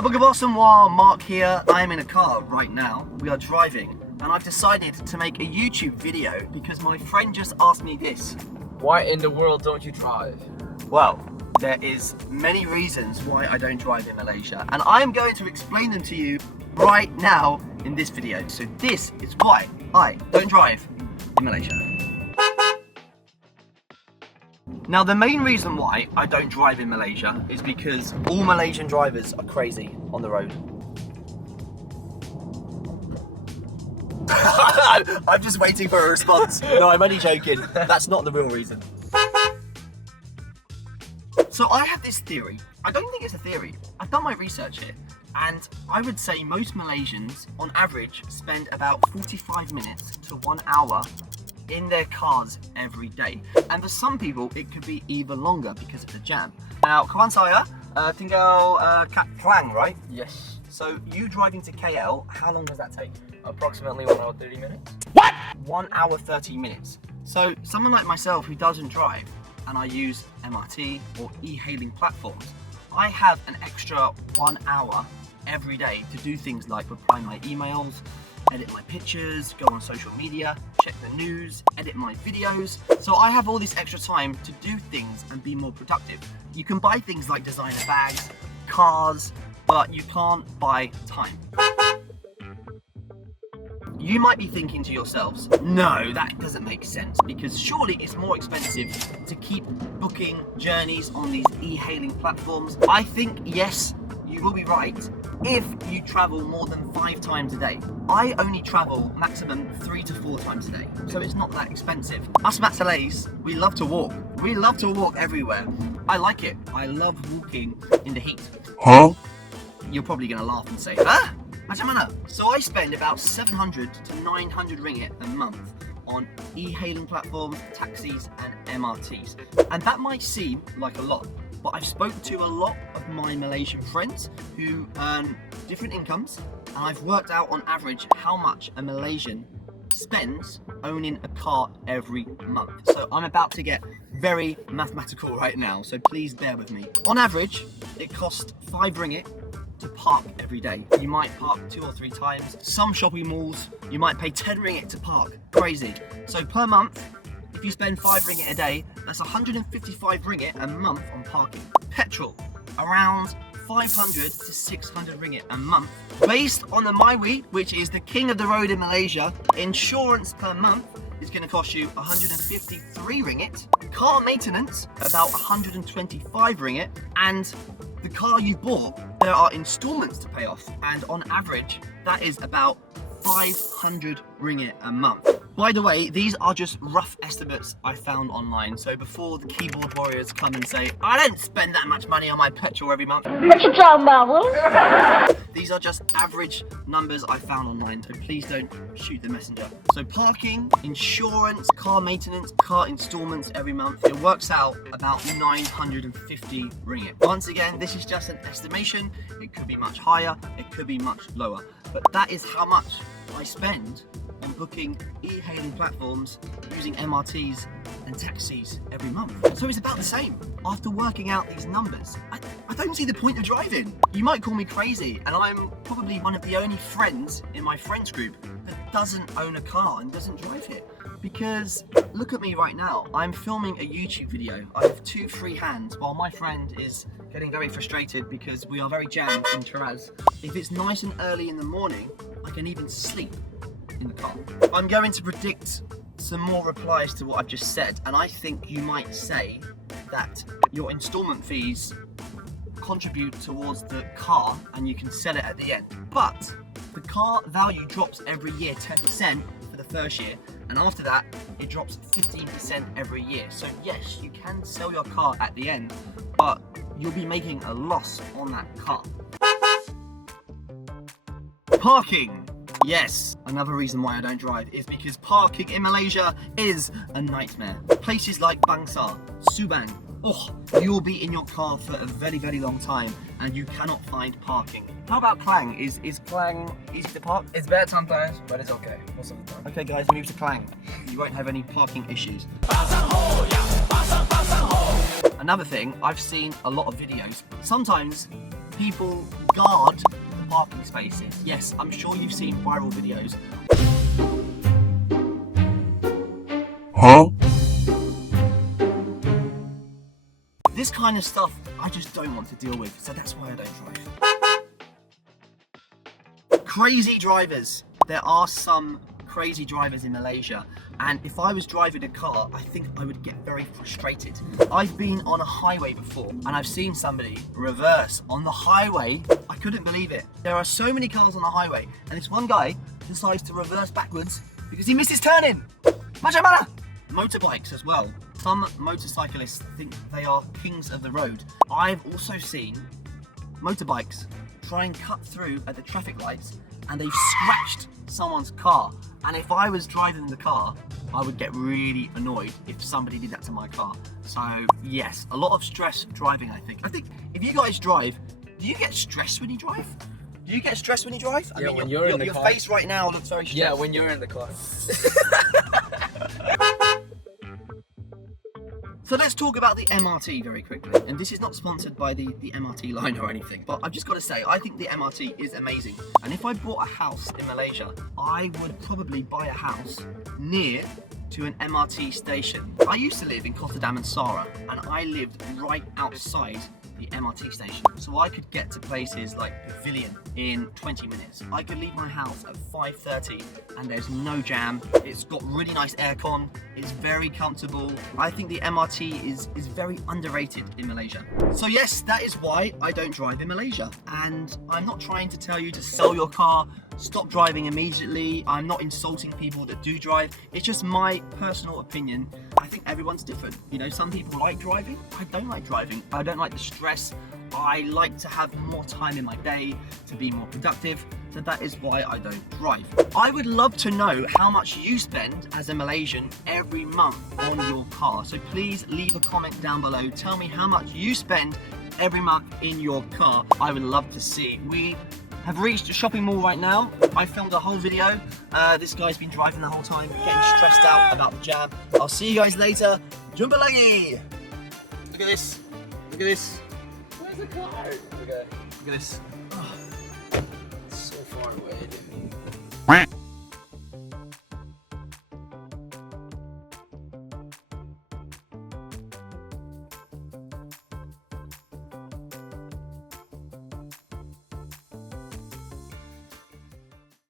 Boss and Mark here. I am in a car right now. We are driving, and I've decided to make a YouTube video because my friend just asked me this. Why in the world don't you drive? Well, there is many reasons why I don't drive in Malaysia, and I am going to explain them to you right now in this video. So this is why I don't drive in Malaysia. Now, the main reason why I don't drive in Malaysia is because all Malaysian drivers are crazy on the road. I'm just waiting for a response. No, I'm only joking. That's not the real reason. So I have this theory. I don't think it's a theory. I've done my research here, and I would say most Malaysians, on average, spend about 45 minutes to 1 hour in their cars every day. And for some people, it could be even longer because of the jam. Now, kawan saya tinggal kat Klang, right? Yes. So you driving to KL, how long does that take? Approximately 1 hour 30 minutes. What? 1 hour 30 minutes. So someone like myself who doesn't drive, and I use MRT or e-hailing platforms, I have an extra 1 hour every day to do things like reply my emails, edit my pictures, go on social media, check the news, edit my videos. So I have all this extra time to do things and be more productive. You can buy things like designer bags, cars, but you can't buy time. You might be thinking to yourselves, no, that doesn't make sense, because surely it's more expensive to keep booking journeys on these e-hailing platforms. I think, yes, you will be right if you travel more than 5 times a day. I only travel maximum 3 to 4 times a day, so it's not that expensive. Us Matalays, we love to walk. We love to walk everywhere. I like it. I love walking in the heat. Huh? You're probably gonna laugh and say, huh? Macam mana? So I spend about 700 to 900 ringgit a month on e-hailing platforms, taxis and MRTs. And that might seem like a lot, but I've spoken to a lot of my Malaysian friends who earn different incomes, and I've worked out on average how much a Malaysian spends owning a car every month. So I'm about to get very mathematical right now, so please bear with me. On average, it costs 5 ringgit to park every day. You might park 2 or 3 times. Some shopping malls, you might pay 10 ringgit to park. Crazy. So per month, if you spend 5 ringgit a day, that's 155 ringgit a month on parking. Petrol, around 500 to 600 ringgit a month. Based on the MyWe, which is the king of the road in Malaysia, insurance per month is going to cost you 153 ringgit. Car maintenance, about 125 ringgit. And the car you bought, there are installments to pay off. And on average, that is about 500 ringgit a month. By the way, these are just rough estimates I found online. So before the keyboard warriors come and say, I don't spend that much money on my petrol every month. What you talking about, Will? These are just average numbers I found online, so please don't shoot the messenger. So parking, insurance, car maintenance, car installments every month, it works out about 950 ringgit. Once again, this is just an estimation. It could be much higher, it could be much lower, but that is how much I spend on booking e-hailing platforms using MRTs and taxis every month. So it's about the same. After working out these numbers, I don't see the point of driving. You might call me crazy, and I'm probably one of the only friends in my friends group that doesn't own a car and doesn't drive it. Because look at me right now, I'm filming a YouTube video. I have 2 free hands while my friend is getting very frustrated because we are very jammed in Taraz. If it's nice and early in the morning, I can even sleep in the car. I'm going to predict some more replies to what I've just said, and I think you might say that your installment fees contribute towards the car and you can sell it at the end. But the car value drops every year 10% for the first year, and after that it drops 15% every year. So yes, you can sell your car at the end, but you'll be making a loss on that car. Parking. Yes, another reason why I don't drive is because parking in Malaysia is a nightmare. Places like Bangsar, Subang, oh, you'll be in your car for a very, very long time and you cannot find parking. How about Klang? Is Klang easy to park? It's bad sometimes, but it's okay most of the time. Okay guys, move to Klang. You won't have any parking issues. Another thing, I've seen a lot of videos. Sometimes people guard the parking spaces. Yes, I'm sure you've seen viral videos. Huh? This kind of stuff I just don't want to deal with, so that's why I don't drive. Crazy drivers. There are some crazy drivers in Malaysia, and if I was driving a car, I think I would get very frustrated. I've been on a highway before, and I've seen somebody reverse on the highway. I couldn't believe it. There are so many cars on the highway, and this one guy decides to reverse backwards because he misses turning. Macam mana? Motorbikes as well. Some motorcyclists think they are kings of the road. I've also seen motorbikes try and cut through at the traffic lights, and they've scratched someone's car. And if I was driving the car, I would get really annoyed if somebody did that to my car. So yes, a lot of stress driving, I think. I think if you guys drive, do you get stressed when you drive? Do you get stressed when you drive? Yeah, when you're in the car. Your face right now looks very stressed. Yeah, when you're in the car. So let's talk about the MRT very quickly. And this is not sponsored by the MRT line or anything, but I've just got to say, I think the MRT is amazing. And if I bought a house in Malaysia, I would probably buy a house near to an MRT station. I used to live in Rotterdam and Sarah, and I lived right outside the MRT station. So I could get to places like Pavilion in 20 minutes. I could leave my house at 5:30 and there's no jam. It's got really nice aircon. It's very comfortable. I think the MRT is very underrated in Malaysia. So yes, that is why I don't drive in Malaysia. And I'm not trying to tell you to sell your car, stop driving immediately. I'm not insulting people that do drive. It's just my personal opinion. I think everyone's different. You know, some people like driving. I don't like driving. I don't like the stress. I like to have more time in my day to be more productive. So that is why I don't drive. I would love to know how much you spend as a Malaysian every month on your car. So please leave a comment down below. Tell me how much you spend every month in your car. I would love to see. We have reached a shopping mall right now. I filmed a whole video. This guy's been driving the whole time, getting stressed out about the jam. I'll see you guys later. Jumpa lagi! Look at this. Look at this. Where's the car? Okay. Look at this. It's so far away, dude.